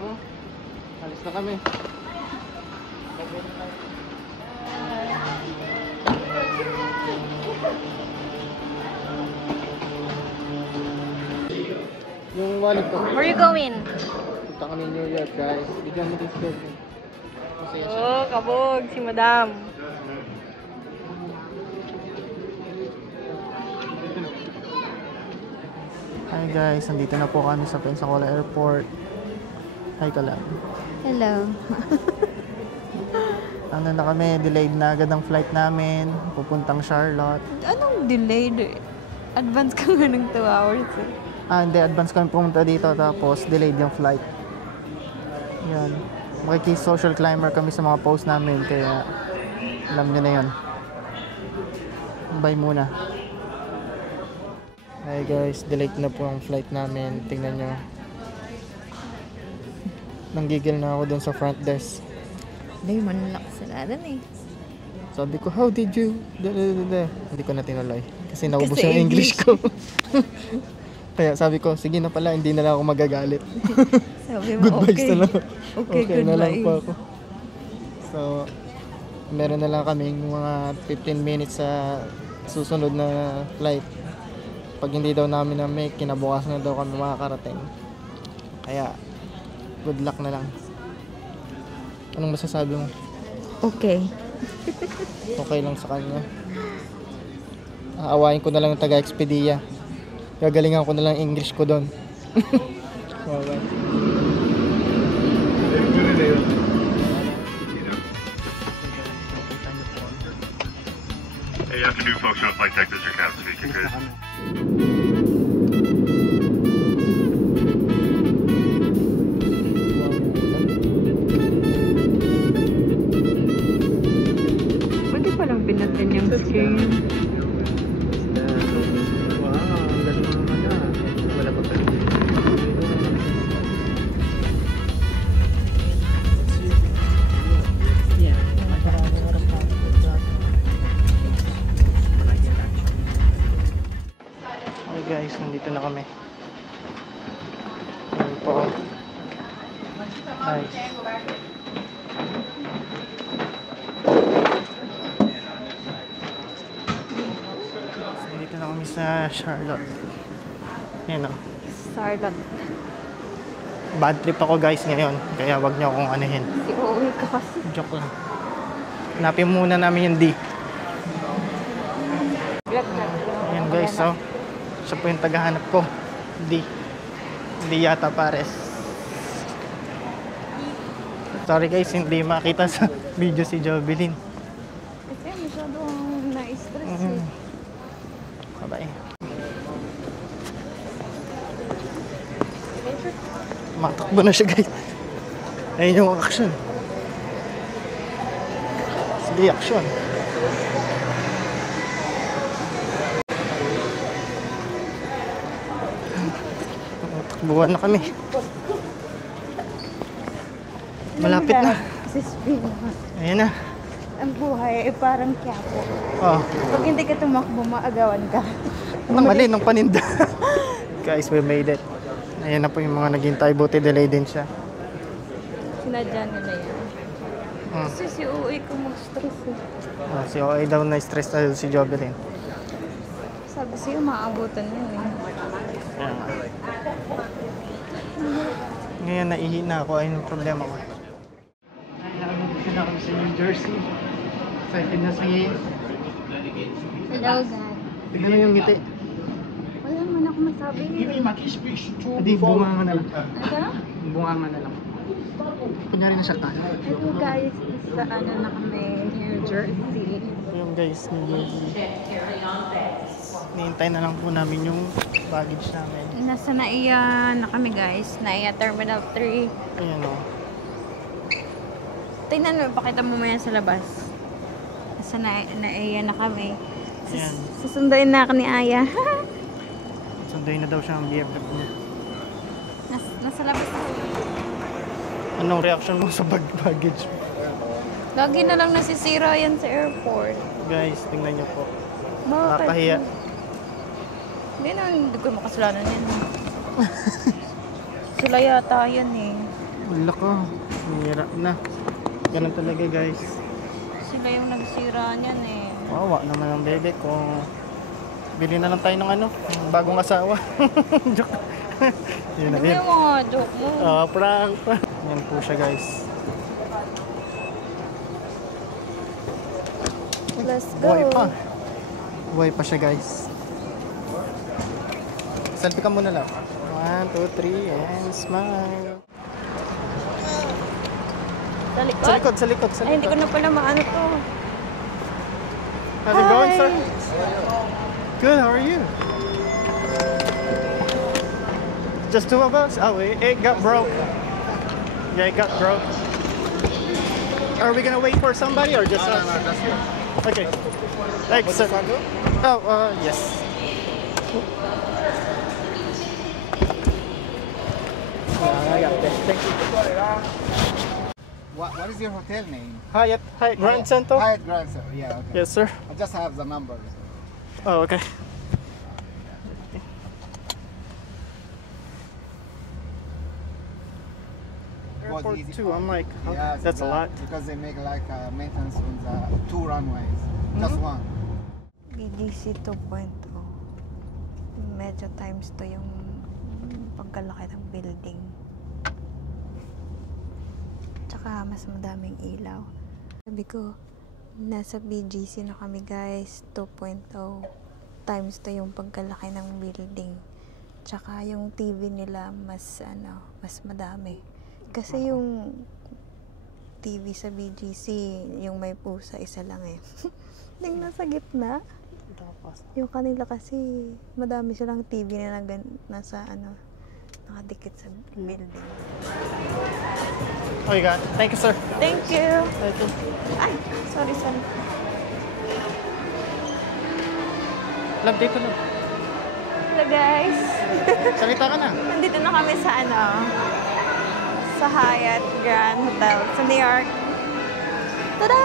Tama. Alis na kami. Yung wallet ko. Where you going? Punta kami New York, guys. Bigyan mo din si Dolphin. Masaya siya. Oh, kabog si Madam. Hi guys, nandito na po kami sa Pensacola Airport. Hi ka lang. Hello. Ano na kami, delayed na agad ang flight namin. Pupuntang Charlotte. Anong delayed? Advance ka nga ng 2 hours eh. Hindi, advance kami pumunta dito tapos delayed yung flight. Yan. Makiki-social climber kami sa mga post namin kaya alam nyo na yun. Bye muna. Hi guys, delayed na po ang flight namin. Tingnan nyo. Nanggigil na ako dun sa front desk. Hindi, manlak sila rin eh. Sabi ko, how did you? Hindi ko na tinuloy. Kasi naubos Kasi yung English ko. Kaya sabi ko, sige na pala, hindi na lang ako magagalit. Sabi mo, Good vibes okay. na lang. Okay, Okay na lang goodbye. po ako. So, meron na lang kaming mga 15 minutes sa susunod na flight. Pag hindi daw namin na-make, kinabukasan na daw kami makakarating. Kaya, good luck na lang. Anong masasabi mo? Okay. Okay lang sa kanya. Aawain ko na lang yung taga-Expedia. Gagalingan ko na lang English ko doon. Okay. Hey, afternoon, folks. Show Flight Tech. This is your captain speaking. Good. Pwede palang pinatan yung screen. Wow, ang galing mo naman na. Wala pa pala. Yeah. Okay guys, nandito na kami. Ayan po. Nice. Nandito na kami sa Charlotte. Ayan o. Charlotte. Bad trip ako guys ngayon. Kaya wag niyo akong anuhin. Si Owe ka kasi. Joke lang. Hanapin muna namin yung D. Ayan guys, so siya po yung tagahanap ko. D. D yata pares. Sorry guys, hindi makita sa video si Jovelyn. Kasi masyadong na-stress eh. Bye-bye. Matakbo na siya guys. Ayun yung action. Sige, action. Takbuhan na kami. Malapit na. Kasi spin. Ayan na. Ang buhay ay parang Quiapo. Oh, Pag hindi ka tumakbo, maagawan ka. mali ng paninda. Guys, we made it. Ayan na po yung mga naghintay. Buti delay din siya. Sinadya nila yan. Kasi si Owe ko mag-stress eh. Si OA daw na-stress dahil si Jovelyn. Sabi sa'yo, maabutan yun eh. Ayan. Ngayon naihina ako. Ayun yung problema ko. Ay, nakabukit na kami sa New Jersey. Excited na si... Hello, guys. Tignan mo yung ngiti. Wala man ako masabi. Hindi, bunganga na lang. Ano? Bunganga na lang. Kunyari na siya kala. Hello guys, sa ano na kami, New Jersey. Yung guys, New Jersey. Nihintay na lang po namin yung baggage namin. Nasa Naiya na kami guys, Naiya Terminal 3. Ayan o. Tingnan mo, pakita mo maya sa labas. Nasa Naiya na kami. Ayan. Susunduin na ako ni Aya. Sunduin na daw siya ang BFF niya. Nasa labas na. Anong reaction mo sa baggage? Lagi na lang nasisira yan sa airport. Guys, tingnan niyo po. Bakit? Nakakahiya. Hindi na, hindi ko makasalanan yan. Sila yata yan eh. Wala ko. Nira na. Ganun talaga guys. Sila yung nagsira niyan eh. Wawa naman ang bebe ko. Bili na lang tayo ng ano, ng bagong asawa. Joke. Yun na Ano yun. yung mga joke mo? Prank. Yan po siya guys. Let's go. Buhay pa. Buhay pa siya guys. Selfie ka muna lang. 1, 2, 3 and smile. Sa likod? Sa likod, sa likod, sa Ay, hindi ko likod. na pala maano to. How's it going, sir? Hi. Good, how are you? Just two of us? Oh, it got broke. Yeah, it got broke. Are we gonna wait for somebody or just us? Okay. Thanks, sir. Oh, yes. I got that. Thank you. What is your hotel name? Hyatt Grand Center? Hyatt Grand Center. Yeah, okay. Yes, sir. I just have the numbers. Oh, okay. Airport easy 2, flight. I'm like, huh? Yeah, so That's a lot. because they make like maintenance on the 2 runways. Just one. BGC 2.0. Medyo times to yung pagkalaki ng building. Tsaka mas madaming ilaw. Sabi ko, nasa BGC na kami guys, 2.0. Times to yung pagkalaki ng building. Tsaka yung TV nila mas madami. Kasi yung TV sa BGC, yung may pusa, isa lang eh. Yung nasa gitna. Yung kanila kasi, madami silang TV na nasa nakadikit sa building. Oh, you got it. Thank you, sir. Thank you! Thank you. Ay, sorry. Love, dito na. Hello guys! Salita ka na. Nandito na kami sa sa Hyatt Grand Hotel sa New York. Tada!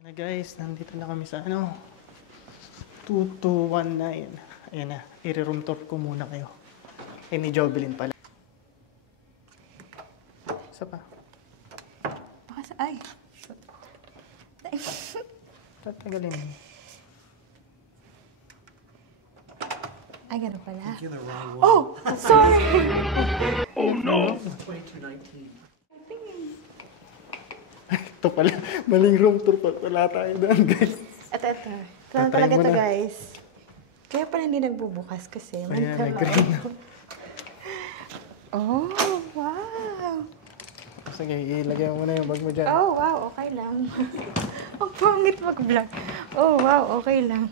Na guys, nandito na kami sa 2219. Ayan na, i-room tour ko muna kayo. Ay, ni Jovelyn pala. Isa pa. Ay! Tatagalin. Ay, gano'n pala. Oh! Sorry! Ito pala, maling room tour pa. Wala tayo doon guys. Ito. Ito Tatry talaga mo to na. guys. Kaya pala hindi nagbubukas kasi. Ayan, May nag-green na. Oh, wow! Sige, ilagay mo na yung bag mo dyan. Oh, wow, okay lang. Ang pangit mag-vlog. Oh, wow, okay lang.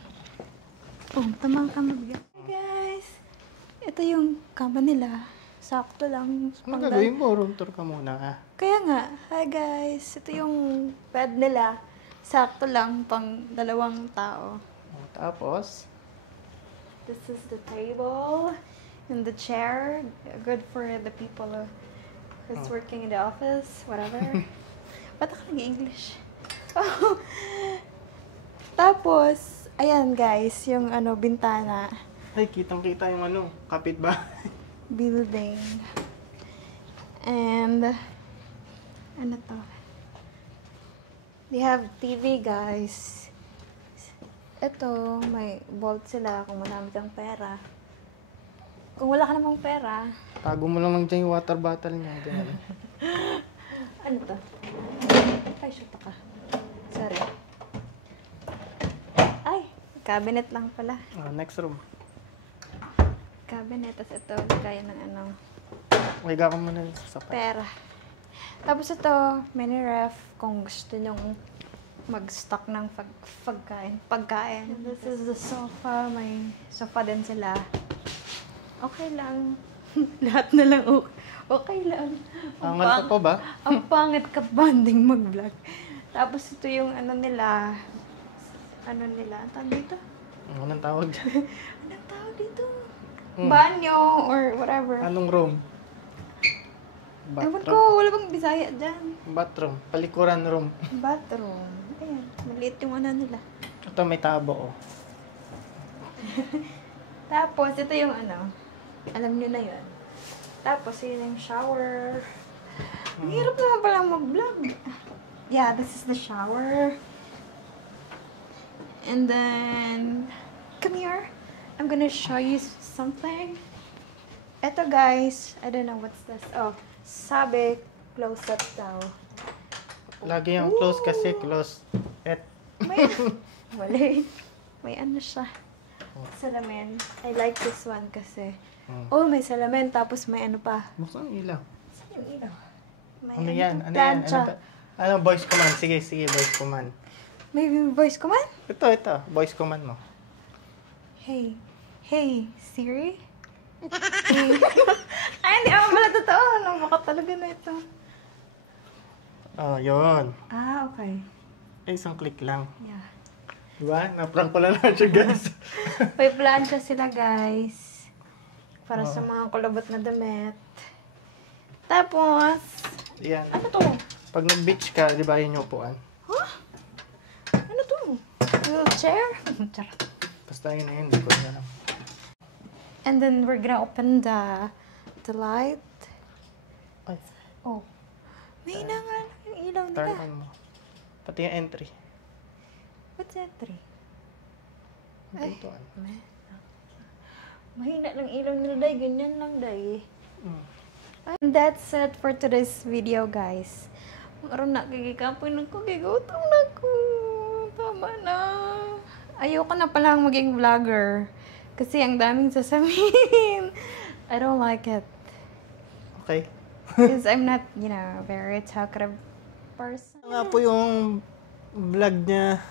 Oh, tamang ka mag-vlog. Hey guys, ito yung kama nila. Sakto lang. Ano gagawin mo? Room tour ka muna ah. Kaya nga, hi guys, ito yung bed nila. Sakto lang, pang 2 tao. Oh, tapos, This is the table and the chair. Good for the people who's working in the office, whatever. Ba't ako nag-English? Oh. Tapos, ayan guys, yung bintana. ay, kitang-kita yung kapitbahay. Building. And, ano to? They have TV guys. Ito, may vault sila kung marami kang pera. Kung wala ka namang pera, Tago mo lang dyan yung water bottle niya. Dyan. ano to? Ay, shoot ka. Sorry. Ay, cabinet lang pala. Next room. Cabinet, tapos ito, kaya ng Higa ka muna sa sapat. pera. Tapos ito, mini ref, kung gusto nyong mag-stock ng pagkain. And this is the sofa, may sofa din sila. Okay lang. Lahat na lang okay lang. Angal ka pa ba? Ang pangit ka banding mag-vlog. Tapos ito yung nila, ang tawag dito? Anong tawag dyan? Anong tawag dito? Banyo or whatever. Anong room? Ewan Bathroom. ko, wala bang Bisaya dyan. Bathroom. Palikuran room. Bathroom. Ayan, maliit yung nila. Ito may tabo oh. Tapos, ito yung alam nyo na yun. Tapos, yun yung shower. Ang hirap naman palang mag-vlog. Yeah, this is the shower. And then, come here. I'm gonna show you something. Eto guys, I don't know what's this. Oh, sabi, close up daw. Lagi yung close kasi close. May, mali. May ano siya. Salamin. I like this one kasi. Oh, may salamin. Tapos may ano pa. Buksan ang ilaw. Saan yung ilaw? May Ano yan? Ano yan? plancha. Ano voice command? Sige, voice command. May voice command? Ito. Voice command mo. Hey, Siri? Hey. Ay, hindi ako pala totoo. Baka talaga na ito. Oh, yun. Ah, okay. Isang click lang. Yeah. Diba? Na-prank pala na siya, guys. May plancha sila, guys. Para sa mga kulabot na damit. Tapos, Yan. ano to? Pag nag-beach ka, di ba yun yung upuan? Huh? Ano to? Wheelchair? Charot. Basta yun na yun, hindi ko alam. And then we're gonna open the light. Ay, Oh. May nangal yung ilaw turn nila. on mo. Pati yung entry. What's that tree? Ang pintuan. Mahina lang ilaw nila, day. Ganyan lang, day. Mm. And that's it for today's video, guys. Maroon na kagikapoy ng kagigutom na ko. Tama na. Ayoko na palang maging vlogger. Kasi ang daming sasabihin. I don't like it. Okay. Because I'm not, very talkative person. Ito nga po yung vlog niya.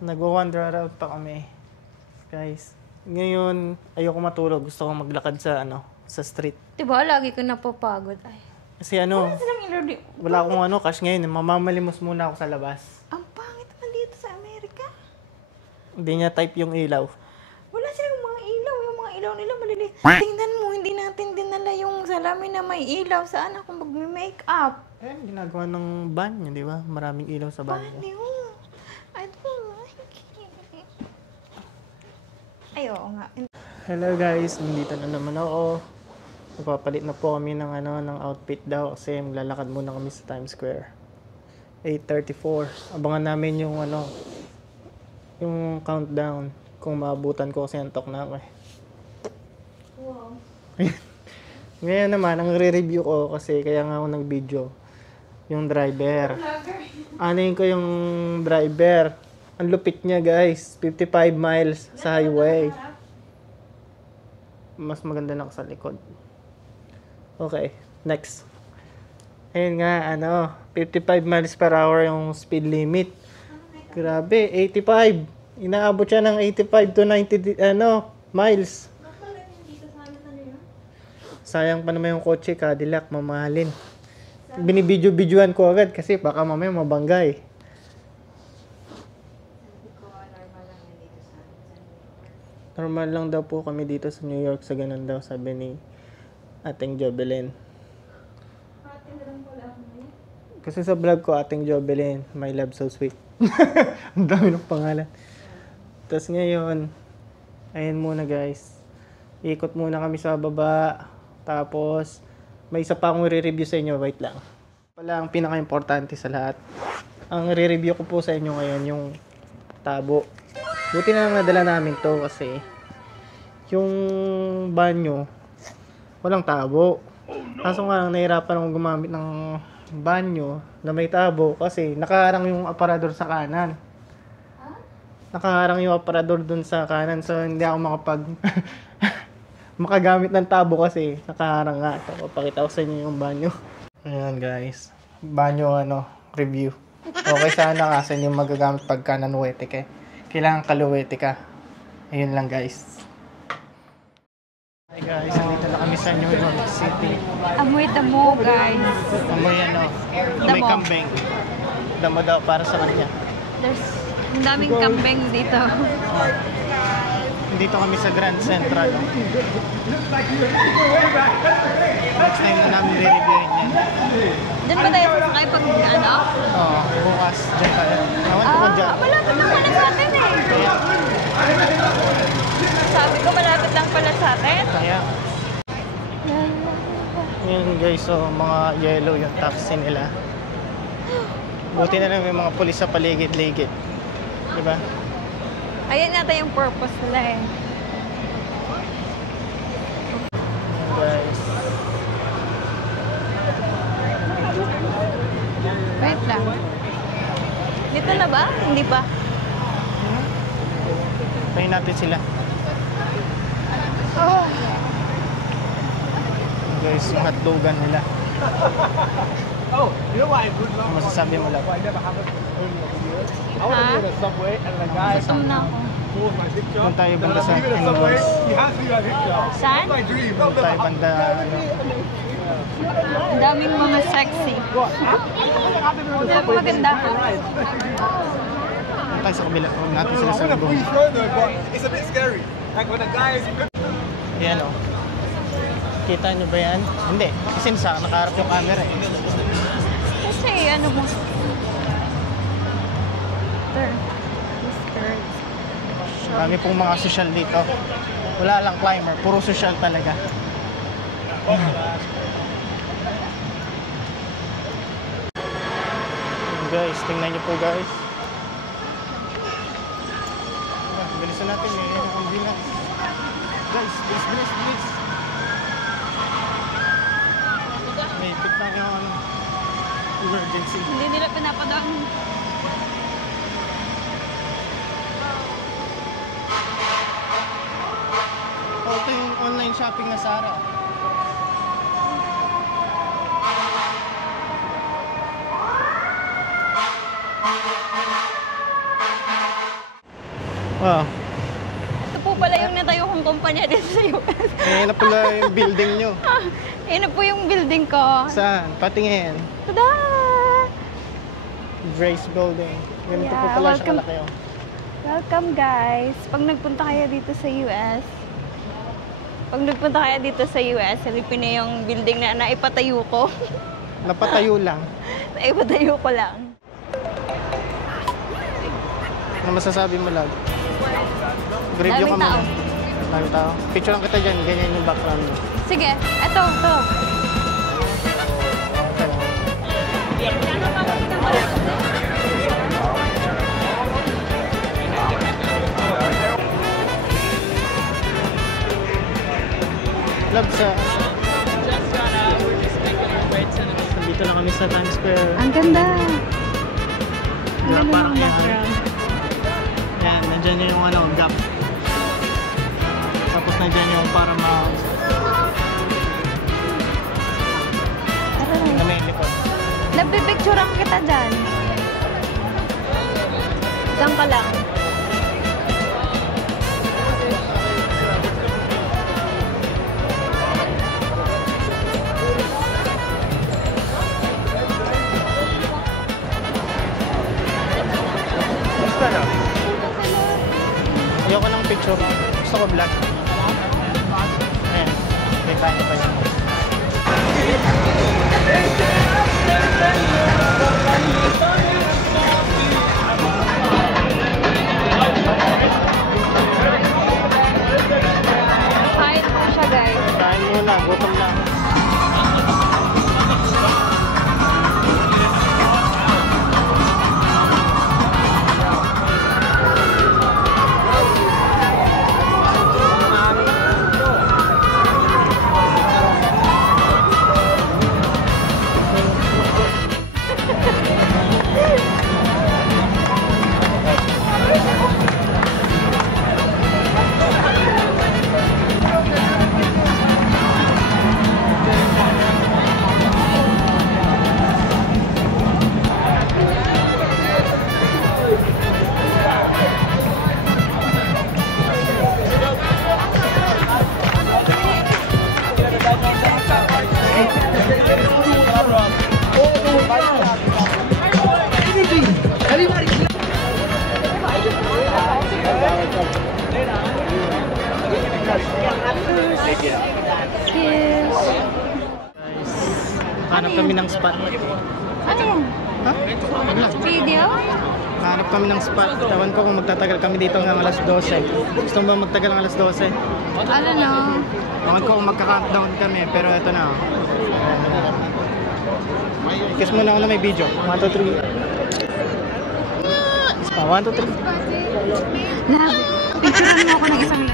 Nagwa-wander around pa kami. Guys. Ngayon, ayoko matulog. Gusto ko maglakad sa street. Diba, lagi ko napapagod. Ay, Kasi wala silang ilaw di. wala akong cash ngayon. Mamamalimos muna ako sa labas. Ang pangit naman dito sa Amerika. Hindi niya type yung ilaw. Wala silang mga ilaw. Yung mga ilaw nila maliliit. Tingnan mo, hindi natin dinala yung salamin na may ilaw. Saan ako mag-make up? Eh, ginagawa ng banyo, di ba? Maraming ilaw sa banyo. Paano? I don't like it. Ay, oo nga. Hello guys, nandito na naman ako. Magpapalit na po kami ng ng outfit daw kasi maglalakad muna kami sa Times Square. 8:34. Abangan namin yung yung countdown kung maabutan ko kasi antok na ako eh. Wow. Ngayon naman, ang re-review ko kasi kaya nga ako nag-video yung driver. Anin ko yung driver. Ang lupit niya guys, 55 miles sa highway. Mas maganda na ako sa likod. Okay, next. Ayun nga, 55 miles per hour yung speed limit. Grabe, 85. Inaabot siya ng 85 to 90 miles. Sayang pa naman yung kotse, Cadillac, mamahalin. Binibidyo-bidyuan ko agad kasi baka mamaya mabangga eh. Normal lang daw po kami dito sa New York sa ganun daw, sabi ni Ating Jobelin. Kasi sa vlog ko, Ating Jobelin, My Love So Sweet. Ang dami ng pangalan. Tapos ngayon, ayun muna guys. Ikot muna kami sa baba. Tapos, may isa pa akong re-review sa inyo. Wait lang. Pala ang pinaka-importante sa lahat. Ang re-review ko po sa inyo ngayon, yung tabo. Buti na lang nadala namin to kasi yung banyo, walang tabo. Kaso nga lang, nahirapan akong gumamit ng banyo na may tabo kasi nakaharang yung aparador sa kanan. Nakaharang yung aparador dun sa kanan, so hindi ako makagamit ng tabo kasi nakaharang nga. So, papakita ko sa inyo yung banyo. Ayan guys, banyo review. Okay sana nga sa inyo magagamit pagka nanuwete ka. Kailangan kaluwete ka. Ayun lang guys. Hi guys, nandito na kami sa New York City. Amoy damo, guys. Amoy amoy Damo. kambing. Damo daw para sa kanya. There's ang daming kambing dito. Dito kami sa Grand Central. Next time na namin re-reviewin yan. Diyan ba tayo sasakay pag Oo, bukas dyan tayo. Ewan ko kung dyan. Malapit lang pala sa atin eh. Kaya, Sabi ko malapit lang pala sa atin. kaya. Yun guys, so mga yellow yung taxi nila. Buti na lang may mga pulis sa paligid-ligid. Diba? Ayan nata yung purpose nila eh. Yun guys. Wait lang. Dito na ba? Hindi pa. Tayo natin sila. Oh. Guys, yung hotdogan nila. Oh, you know why? Good luck. Ano masasabi mo lang? I never have it. I Huh? want to be in a subway and the guy Gutom na ako. pulls my picture. Doon tayo banda sa Even in a subway, invoice. he has to be my picture. Saan? That's my dream. Doon tayo banda, ano. Ang daming mga sexy. Sabi maganda ko. Doon tayo sa kabila. Huwag natin sila I'm sa gonna lubong. free throw though, but it's a bit scary. Like when the guy is. Ayan o. Kita nyo ba yan? Hindi. Kasi nakaharap yung camera eh. Kasi ano mo? Skirt. Marami pong mga social dito. Wala lang climber. Puro social talaga. Guys, tingnan nyo po guys. Bilisan natin eh. Ang bilis. Guys, bilis. May ipit na yung ano, emergency. Hindi nila pinapadaan. Oh, ito yung online shopping na Sara. Wow. Ito po pala yung natayo kong kumpanya dito sa US. Ayan na pala yung building nyo. Ayan na po yung building ko. Saan? Patingin. Tada! Grace Building. Ganito po Yeah, pala siya welcome. kalaki. Oh. Welcome guys! Pag nagpunta kayo dito sa US, silipin na yung building na naipatayo ko. Napatayo lang. Naipatayo ko lang. Ano masasabi mo, Lag? Review ka Daming tao. muna. Daming tao. Picture lang kita dyan. Ganyan yung background mo. Sige, eto. Lag sa... Dito lang kami sa Times Square. Ang ganda! Ang Diba, ganda parang ng yan. background. Yan, nandyan yung ano, gap. Tapos nandyan yung para Tara na na. may likod. Nagpipicturean kita dyan. Diyan ka lang. Basta na. Ayoko ng picture. Gusto ko vlog. Ayan. May kanya pa yan. Kain po siya guys. Kain muna. Gutom lang. Cheers! Guys, hanap kami ng spot. Ano yan? Ha? Ano? Video? Hanap kami ng spot. Tawan ko kung magtatagal kami dito ng alas 12. Gusto mo ba magtagal ng alas 12? Ano no? Tawan ko kung magka-countdown kami, pero ito na. Kiss mo na ako na may video. 1, 2, 3. Kiss pa, 1, 2, 3. Love, picturean mo ako ng isang